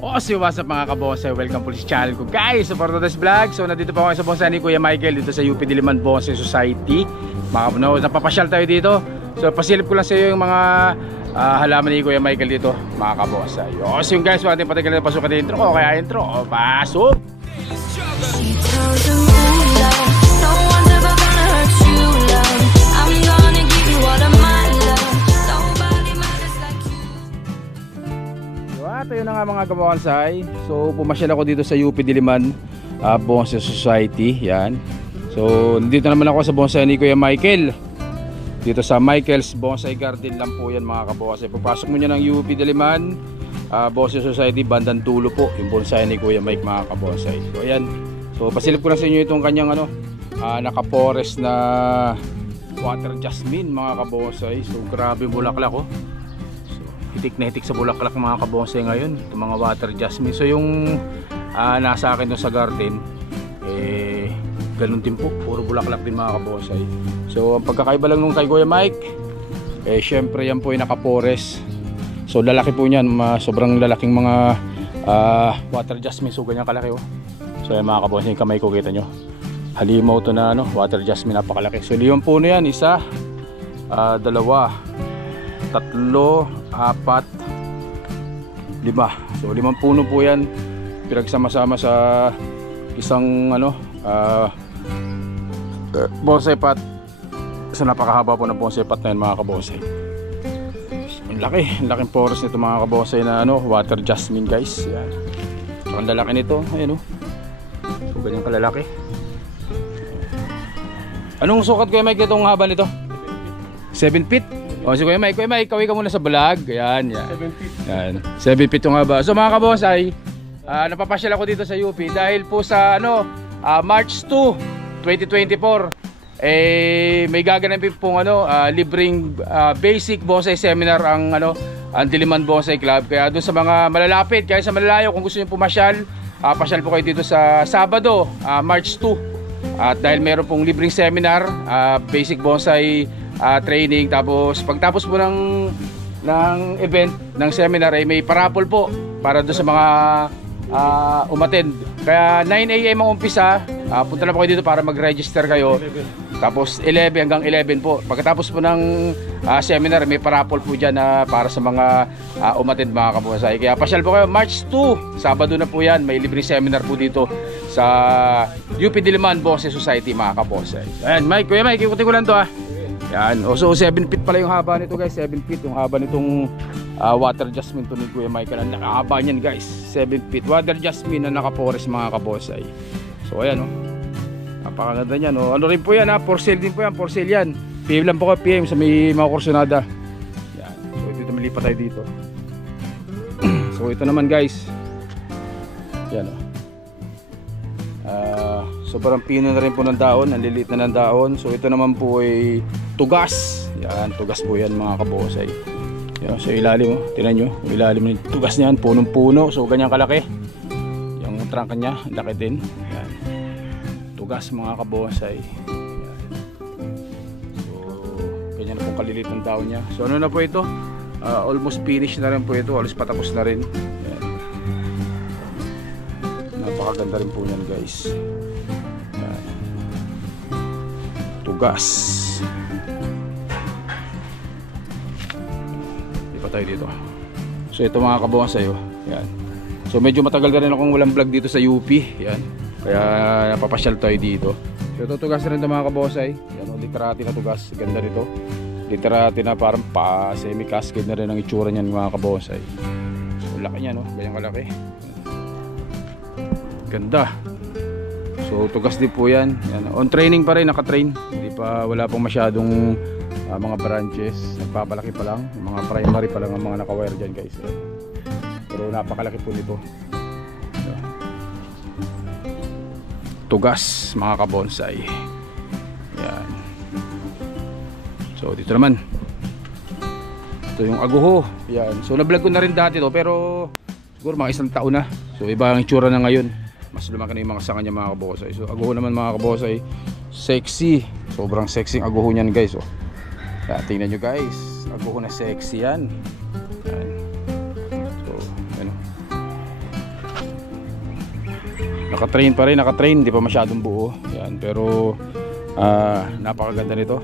What's up mga kabonsay? Welcome po sa channel ko guys, sa Portodes Vlog. So nandito po ako sa bonsai ni Kuya Michael dito sa UP Diliman Bonsai Society. Napapasyal tayo dito. So pasilip ko lang sa iyo yung mga halaman ni Kuya Michael dito mga kabonsay. So yung guys, ating patigal na pasok natin intro. Kaya intro, pasok! Ito yun na nga mga kabonsay. So pumasyal ako dito sa UP Diliman Bonsai Society. Yan. So nandito naman ako sa bonsai ni Kuya Michael. Dito sa Michael's Bonsai Garden lang po yan mga kabonsay. Pagpasok mo nyo ng UP Diliman Bonsai Society, bandang dulo po yung bonsai ni Kuya Mike mga kabonsay. So ayan. So pasilip ko lang sa inyo itong kanyang naka-forest na water jasmine mga kabonsay. So grabe bulaklak oh. Hitik na hitik sa bulaklak mga kabonsay ngayon itong mga water jasmine. So yung nasa akin doon sa garden ganun din po, puro bulaklak din mga kabonsay. So ang pagkakaiba lang nung kay Kuya Mike syempre yan po yung naka-forest. So lalaki po niyan, sobrang lalaking mga water jasmine. So ganyan kalaki oh. So yan mga kabonsay, yung kamay ko kita nyo, halimaw to na water jasmine, napakalaki. So limang puno yan, isa, dalawa, tatlo, apat, lima. So limang puno po yan pinagsama-sama sa isang bonsai pot. So napakahaba po ng bonsai pot na yan mga kabonsay. Ang laking forest nito mga kabonsay na water jasmine guys. Yan. So ang lalaki nito, ayan oh. So ganyan kalalaki. Anong sukat Kuya Mike itong haba nito? 7 feet. O si Kuya Mike, kaway ka muna sa vlog. Yan, yan. 7 feet. Yan. 7 feet yung haba. So mga kabonsay, napapasyal ako dito sa UP dahil po sa March 2, 2024 may gaganapin pong libreng basic bonsai seminar ang Diliman Bonsai Club. Kaya doon sa mga malalapit, kaya sa malalayo kung gusto niyo pumasyal, pasyal po kayo dito sa Sabado, March 2. At dahil meron pong libreng seminar, basic bonsai training, tapos pagtapos po ng event ng seminar may parapol po para doon sa mga umattend. Kaya 9 AM ang umpisa, punta na po kayo dito para mag-register kayo. Tapos 11 hanggang 11 po. Pagkatapos po ng seminar may parapol po dyan para sa mga umattend mga kabonsay. Kaya pasyal po kayo March 2, Sabado na po yan. May libreng seminar po dito sa UP Diliman Bonsai Society mga kabonsay. Ayan Mike, Kuya Mike, ikutin ko lang to Yan. So 7 feet pala yung haba nito guys. 7 feet yung haba nitong water jasmine to ni Kuya Michael. Ang nakahaba niyan guys, 7 feet water jasmine na naka-forest mga kabonsay. So ayan napakaganda niyan Ano rin po yan for sale din po yan, for sale yan. PM lang po ka, PM sa may mga kursunada. Yan. So dito malipat tayo dito. So ito naman guys, yan sobrang pino na rin po ng daon, ang liliit na ng daon. So ito naman po ay tugas. Yan, tugas po yan mga kabonsay. Yan, so ilalim tinan nyo, ilalim ng tugas niyan, punong-puno. So ganyan kalaki yung trunk niya, laki din. Yan, tugas mga kabonsay. Yan. So ganyan na po kaliliit ng daon niya. So ano na po ito, almost finish na rin po ito, halos patapos na rin. Yan. Napakaganda rin po yan guys. Yan. Tugas. Tayo dito. So ito mga kabonsay yan. So medyo matagal na rin akong walang vlog dito sa UP. Yan. Kaya napapasyal tayo dito. So ito tugas na rin ito mga kabonsay. Yan literati na tugas. Ganda nito. Literati na parang semi cascade na rin ang itsura niyan mga kabonsay. So laki niya ganyan kalaki. Ganda. So tugas din po yan. On training pa rin, naka-train. Hindi pa, wala pong masyadong mga branches, nagpapalaki pa lang, mga primary pa lang ang mga naka-wire dyan guys. Pero napakalaki po nito. Tugas mga kabonsay. Yan. So dito naman, ito yung aguho. Yan. So na-vlog ko na rin dati to, pero siguro mga isang taon na. So iba ang itsura na ngayon, mas lumaki na yung mga sanga niya mga kabonsay. So aguho naman mga kabonsay, sexy, sobrang sexy ang aguho niyan guys. Tingnan nyo guys, aguho na sexy yan. Yan. So Naka-train pa rin, naka-train, di pa masyadong buo. Yan, pero napakaganda nito.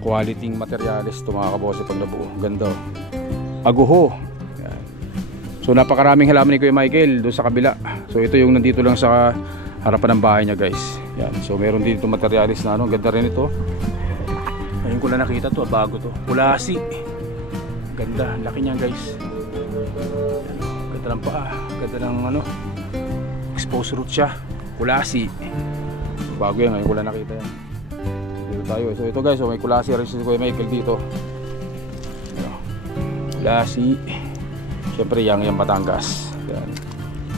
Quality materials to mga kabose pag nabuo. Ganda. Aguho. Yan. So napakaraming halaman ni Kuya Michael doon sa kabila. So ito yung nandito lang sa harapan ng bahay niya, guys. Yan. So meron dito materials na ano, ganda rin ito. Ayun ko lang nakita to, bago to. Kulasi. Ganda, laki niyan, guys. Ganda ng paa, ganda ng ano, exposed root siya. Kulasi. Bago yan, ngayon ko lang nakita yan. Dito tayo. So ito, guys, so may kulasi rin si Kuya Michael dito. Kulasi. Siyempre Yang Batangas. Yan.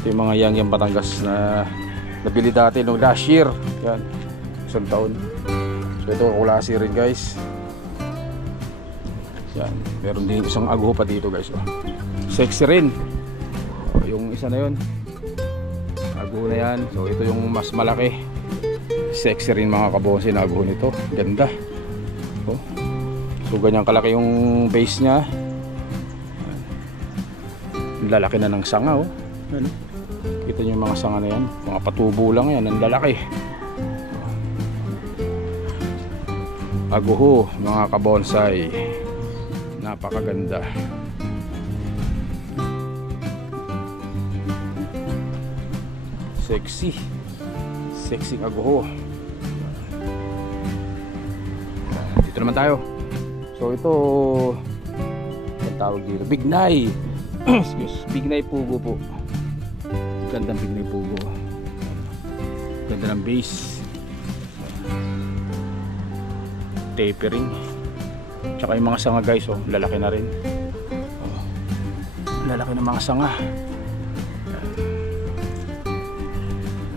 Ito yung mga Yang Batangas na nabili dati nung last year. Yan. Isang taon. So ito kulasi rin, guys. Yan. Meron din isang aguho pa dito, guys. Sexy rin. Yung isa na yun, aguho na yan. So ito yung mas malaki. Sexy rin mga kabose na aguho nito. Ganda. So ganyan kalaki yung base nya. Lalaki na ng sanga. Ano? Kita nyo yung mga sanga na yan. Mga patubo lang yan. Ang lalaki. Aguho mga kabonsai. Napakaganda. Sexy. Sexy aguho. Dito naman tayo. So ito, ang tawag dito, Bignay. Excuse, Bignay Pugo po. Gandang Bignay Pugo. Ganda ng base. Tapering. Tsaka yung mga sanga, guys, lalaki na rin. Lalaki ng mga sanga.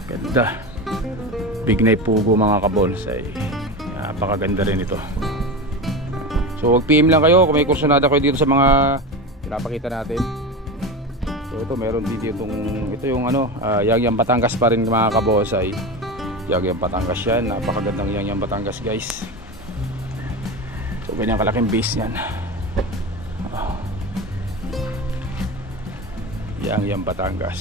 Ganda. Bignay Pugo mga kabonsai. Napakaganda rin ito. So wag PM lang kayo kung may kursunada kayo dito sa mga pinapakita natin. So ito meron dito ito yung ano, Yang Batangas pa rin mga kabonsai. Yang Batangas yan. Napakagandang Yang Batangas, guys. So ganyan kalaking base yan. Yang Batangas.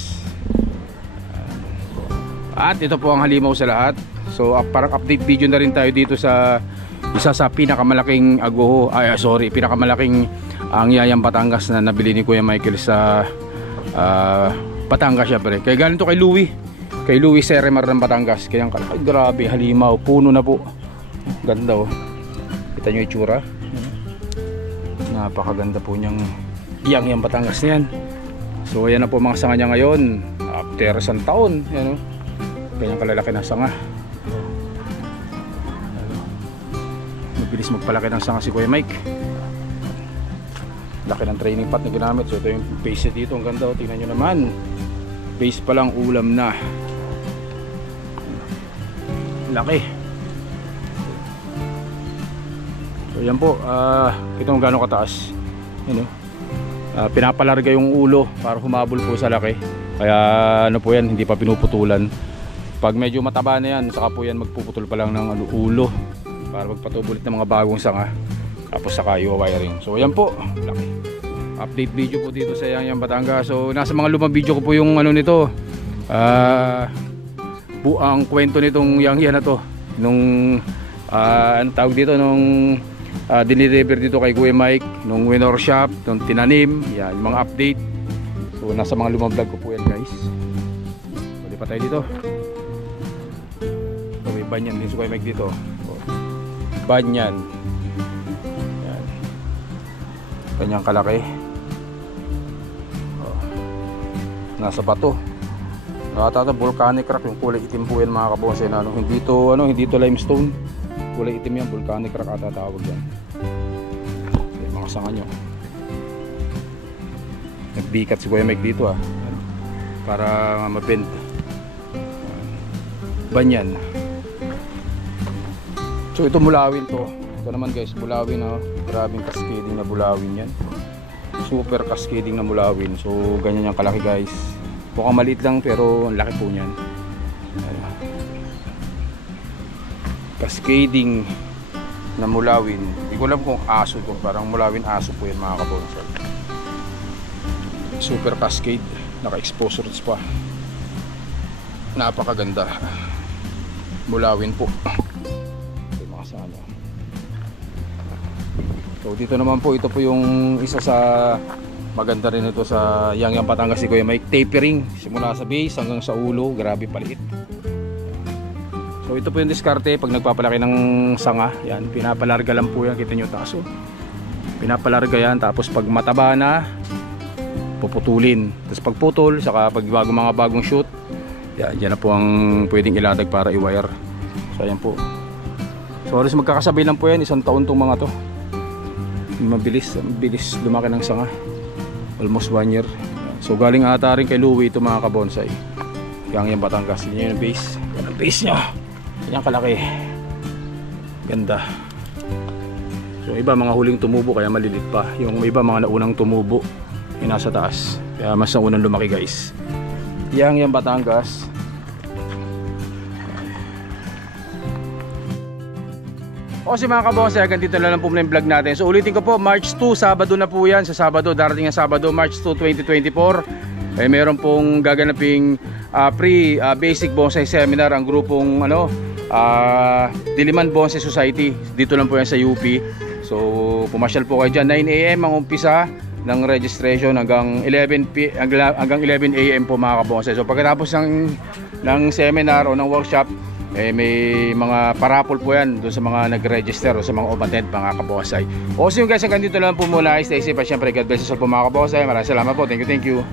At ito po ang halimaw sa lahat. So parang update video na rin tayo dito sa isa sa pinakamalaking aguho. Pinakamalaking ang Yang Batangas na nabili ni Kuya Michael sa Batangas, syempre. Kaya galing to kay Louie. Kay Louie Seremar ng Batangas. Kaya ay, grabe, halimaw, puno na po. Ganda Kita nyo yung itsura. Napakaganda po niyang Yang Batangas na yan. So ayan na po mga sanga niya ngayon. After isang taon, yan Kanyang kalalaki ng sanga. Mabilis magpalaki ng sanga si Kuya Mike. Laki ng training pot na ginamit. So ito yung base dito. Ang ganda. Tingnan nyo naman. Base pa lang, ulam na. Laki. So yan po. Ito kung gaano kataas. Pinapalarga yung ulo para humabol po sa laki. Kaya ano po yan, hindi pa pinuputulan. Pag medyo mataba na yan, saka po yan magpuputol pa lang ng ulo para magpatubulit ng mga bagong sanga. Tapos saka i-wiring. So yan po, laki. Update video po dito sa Yang Batangas. So nasa mga lumang video ko po yung ano nito, ang kwento nitong Yang na to. Nung ang tawag dito, nung dinideliver dito kay Kuya Mike, nung winner shop, nung tinanim, yan, mga update. So nasa mga lumang vlog ko po yan, guys. Pwede pa tayo dito. So may banyan din si Kuya Mike dito. Banyan. Yan. Kanyang kalaki. Nasa bato. Nakatata volcanic rock, yung kulay itim po yan mga kabonsai na hindi to limestone. Kulay itim yan, volcanic rock ata tawag yan. Okay, mga sanga nyo. Nagbikat si Kuya Mike dito para mabend. Banyan. So ito mulawin to. Ito naman, guys, mulawin grabing cascading na mulawin yan. Super cascading na mulawin. So ganyan yung kalaki, guys. Mukhang maliit lang pero ang laki po niyan. Cascading na mulawin. Hindi ko alam kung aso ito. Parang mulawin aso po yan mga kabonsai. Super cascade. Naka-expose roots pa. napakaganda. Mulawin po. Ito mga sana. So dito naman po, ito po yung isa sa maganda rin ito sa Yangyang Batangas ni Kuya Mike. Tapering simula sa base hanggang sa ulo, grabe paliit. So ito po yung diskarte pag nagpapalaki ng sanga. Yan, pinapalarga lang po yan, kita nyo taas oh. Pinapalarga yan, tapos pag mataba na puputulin. Tapos pag putol, saka pag mga bagong shoot, yan na po ang pwedeng iladag para i-wire. So ayan po. So halos magkakasabay lang po yan, 1 taon tong mga to. Mabilis lumaki ng sanga. Almost 1 year. So galing ata rin kay Louie ito mga kabonsai. Yangyang Batangas. Yan yung base. Yan ang base nya. Yan kalaki. Ganda. So iba mga huling tumubo kaya malilit pa. Yung iba mga naunang tumubo yung nasa taas. Kaya mas naunang lumaki guys. Yangyang Batangas. O si mga kabonsai, hanggang dito na lang po muna yung vlog natin. So ulitin ko po, March 2, Sabado na po yan. Sa Sabado, darating na Sabado, March 2, 2024. Meron pong gaganaping pre-basic bonsai seminar ang grupong Diliman Bonsai Society. Dito lang po yan sa UP. So pumasyal po kayo dyan. 9 AM ang umpisa ng registration hanggang 11 AM po mga kabonsai. So pagkatapos ng seminar o ng workshop, may mga parapol po yan doon sa mga nag-register o sa mga umattend mga kabonsai. O so yung guys, hanggang dito lang po muna. Stay safe at syempre God bless us all po mga kabonsai. Maraming salamat po. Thank you.